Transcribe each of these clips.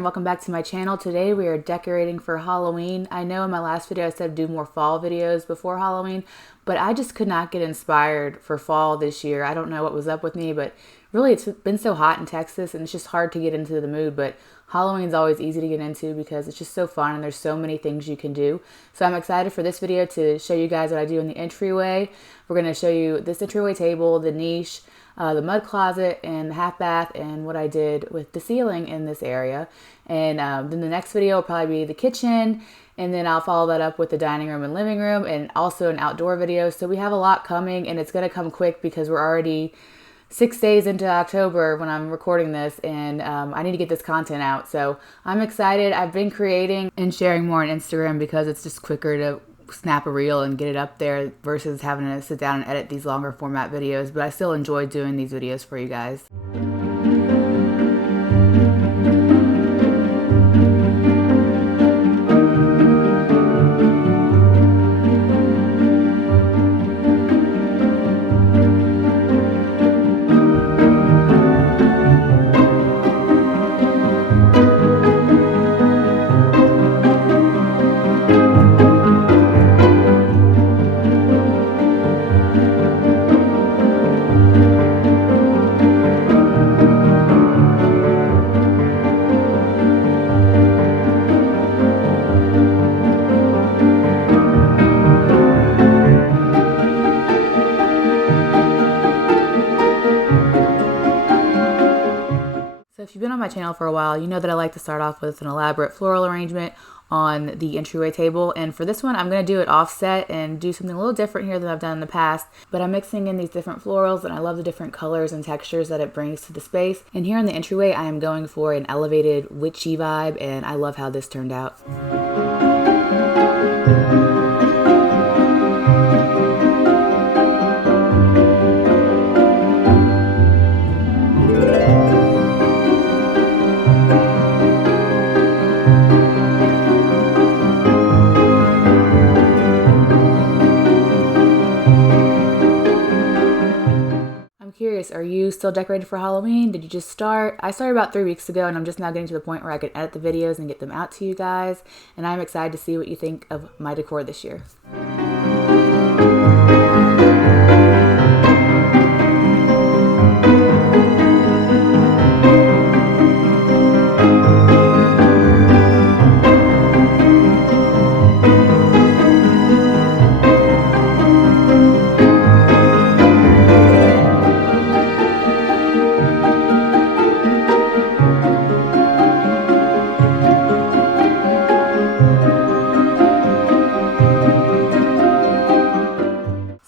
and welcome back to my channel. Today we are decorating for Halloween. I know in my last video I said do more fall videos before Halloween, but I just could not get inspired for fall this year. I don't know what was up with me, but really it's been so hot in Texas and it's just hard to get into the mood. But Halloween's always easy to get into because it's just so fun and there's so many things you can do. So I'm excited for this video to show you guys what I do in the entryway. We're going to show you this entryway table, the niche, the mud closet, and the half bath, and what I did with the ceiling in this area. And then the next video will probably be the kitchen, and then I'll follow that up with the dining room and living room, and also an outdoor video. So we have a lot coming, and it's going to come quick because we're already 6 days into October when I'm recording this, and I need to get this content out. So I'm excited. I've been creating and sharing more on Instagram because it's just quicker to snap a reel and get it up there versus having to sit down and edit these longer format videos. But I still enjoy doing these videos for you guys. So if you've been on my channel for a while, you know that I like to start off with an elaborate floral arrangement on the entryway table. And for this one, I'm going to do it offset and do something a little different here than I've done in the past. But I'm mixing in these different florals, and I love the different colors and textures that it brings to the space. And here in the entryway, I am going for an elevated witchy vibe, and I love how this turned out. Curious, are you still decorated for Halloween? Did you just start? I started about 3 weeks ago, and I'm just now getting to the point where I can edit the videos and get them out to you guys. And I'm excited to see what you think of my decor this year.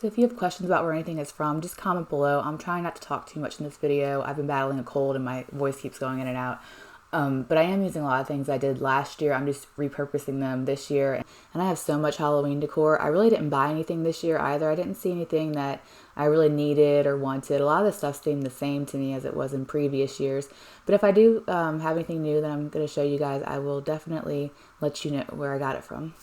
So if you have questions about where anything is from, just comment below. I'm trying not to talk too much in this video. I've been battling a cold and my voice keeps going in and out. But I am using a lot of things I did last year. I'm just repurposing them this year. And I have so much Halloween decor. I really didn't buy anything this year either. I didn't see anything that I really needed or wanted. A lot of the stuff seemed the same to me as it was in previous years. But if I do have anything new that I'm going to show you guys, I will definitely let you know where I got it from.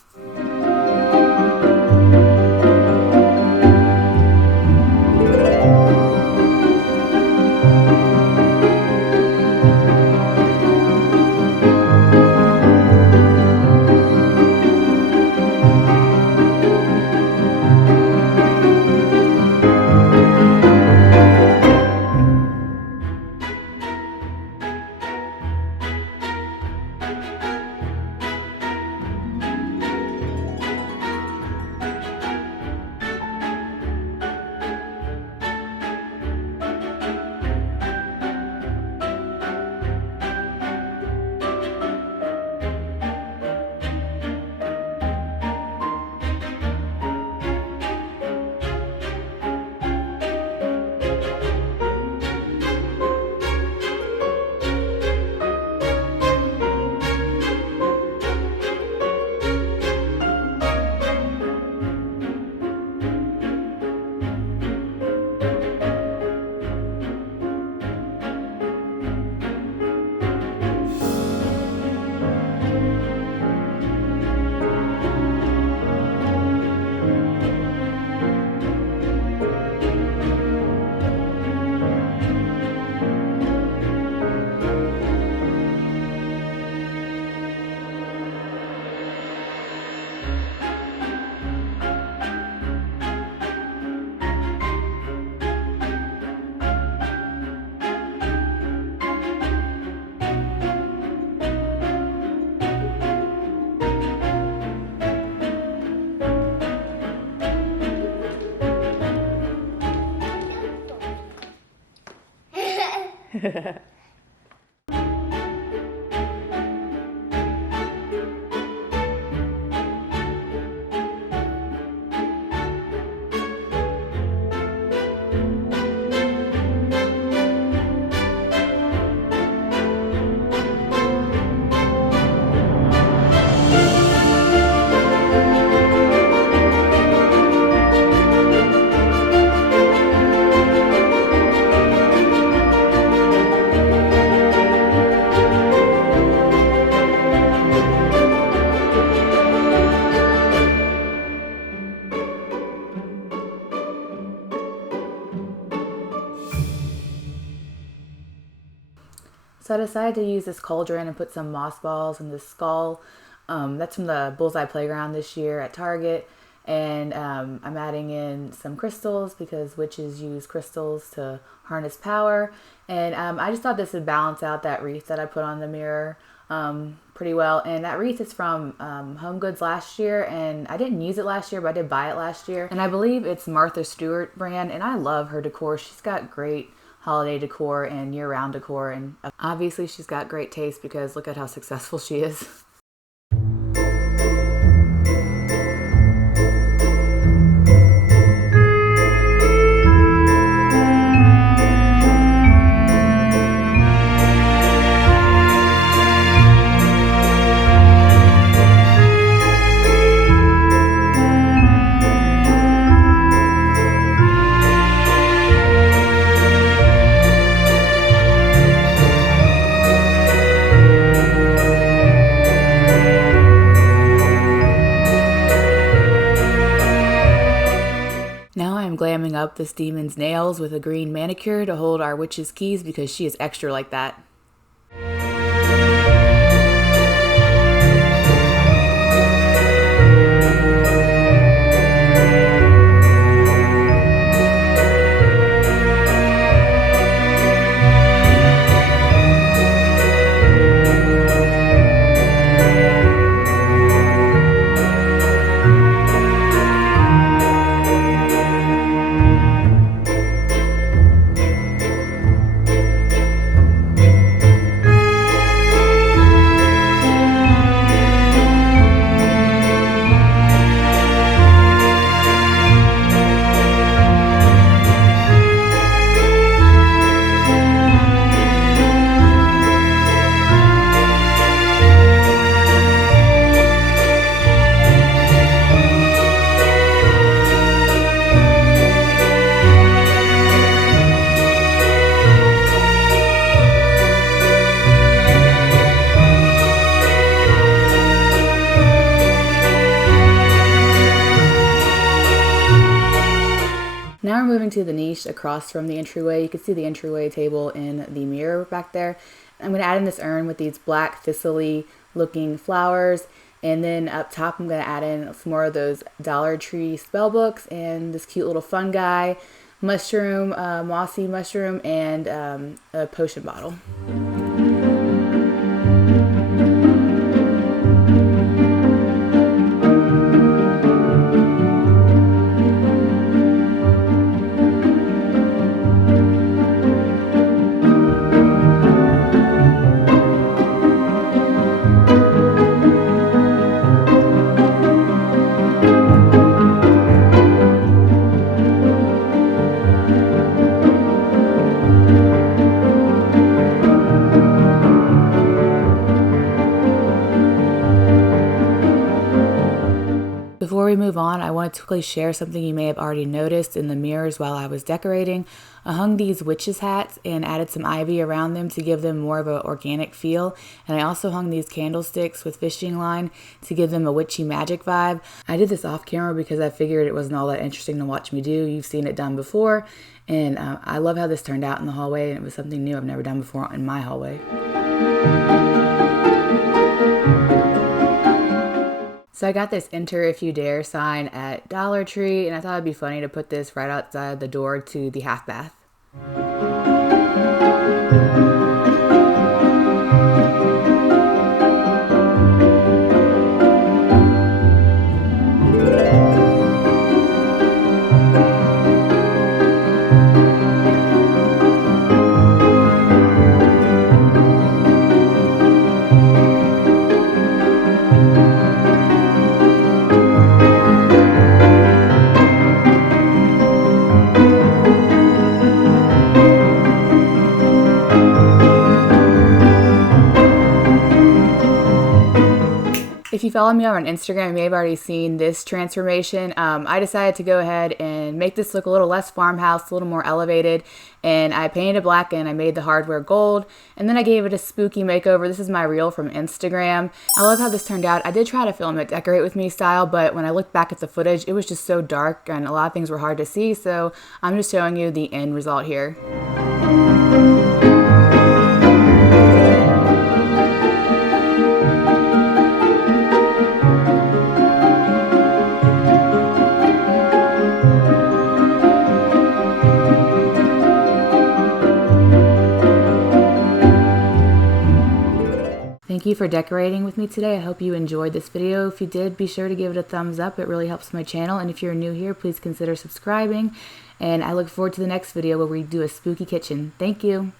So I decided to use this cauldron and put some moss balls in this skull. That's from the Bullseye Playground this year at Target. And I'm adding in some crystals because witches use crystals to harness power. And I just thought this would balance out that wreath that I put on the mirror pretty well. And that wreath is from Home Goods last year. And I didn't use it last year, but I did buy it last year. And I believe it's Martha Stewart brand. And I love her decor. She's got great holiday decor and year-round decor, and obviously she's got great taste because look at how successful she is. Now I'm glamming up this demon's nails with a green manicure to hold our witch's keys because she is extra like that. Now we're moving to the niche across from the entryway. You can see the entryway table in the mirror back there. I'm going to add in this urn with these black thistle-y looking flowers. And then up top I'm going to add in some more of those Dollar Tree spell books and this cute little fungi, mushroom, mossy mushroom, and a potion bottle. Before we move on, I wanted to quickly share something you may have already noticed in the mirrors while I was decorating. I hung these witches hats and added some ivy around them to give them more of an organic feel. And I also hung these candlesticks with fishing line to give them a witchy magic vibe. I did this off camera because I figured it wasn't all that interesting to watch me do. You've seen it done before. And I love how this turned out in the hallway, and it was something new I've never done before in my hallway. So I got this Enter If You Dare sign at Dollar Tree, and I thought it'd be funny to put this right outside the door to the half bath. follow me on Instagram, you may have already seen this transformation. I decided to go ahead and make this look a little less farmhouse, a little more elevated, and I painted it black and I made the hardware gold, and then I gave it a spooky makeover. This is my reel from Instagram. I love how this turned out. I did try to film it decorate with me style, but when I looked back at the footage, it was just so dark and a lot of things were hard to see, so I'm just showing you the end result here. Thank you for decorating with me today. I hope you enjoyed this video. If you did, be sure to give it a thumbs up. It really helps my channel. And if you're new here, please consider subscribing. And I look forward to the next video where we do a spooky kitchen. Thank you.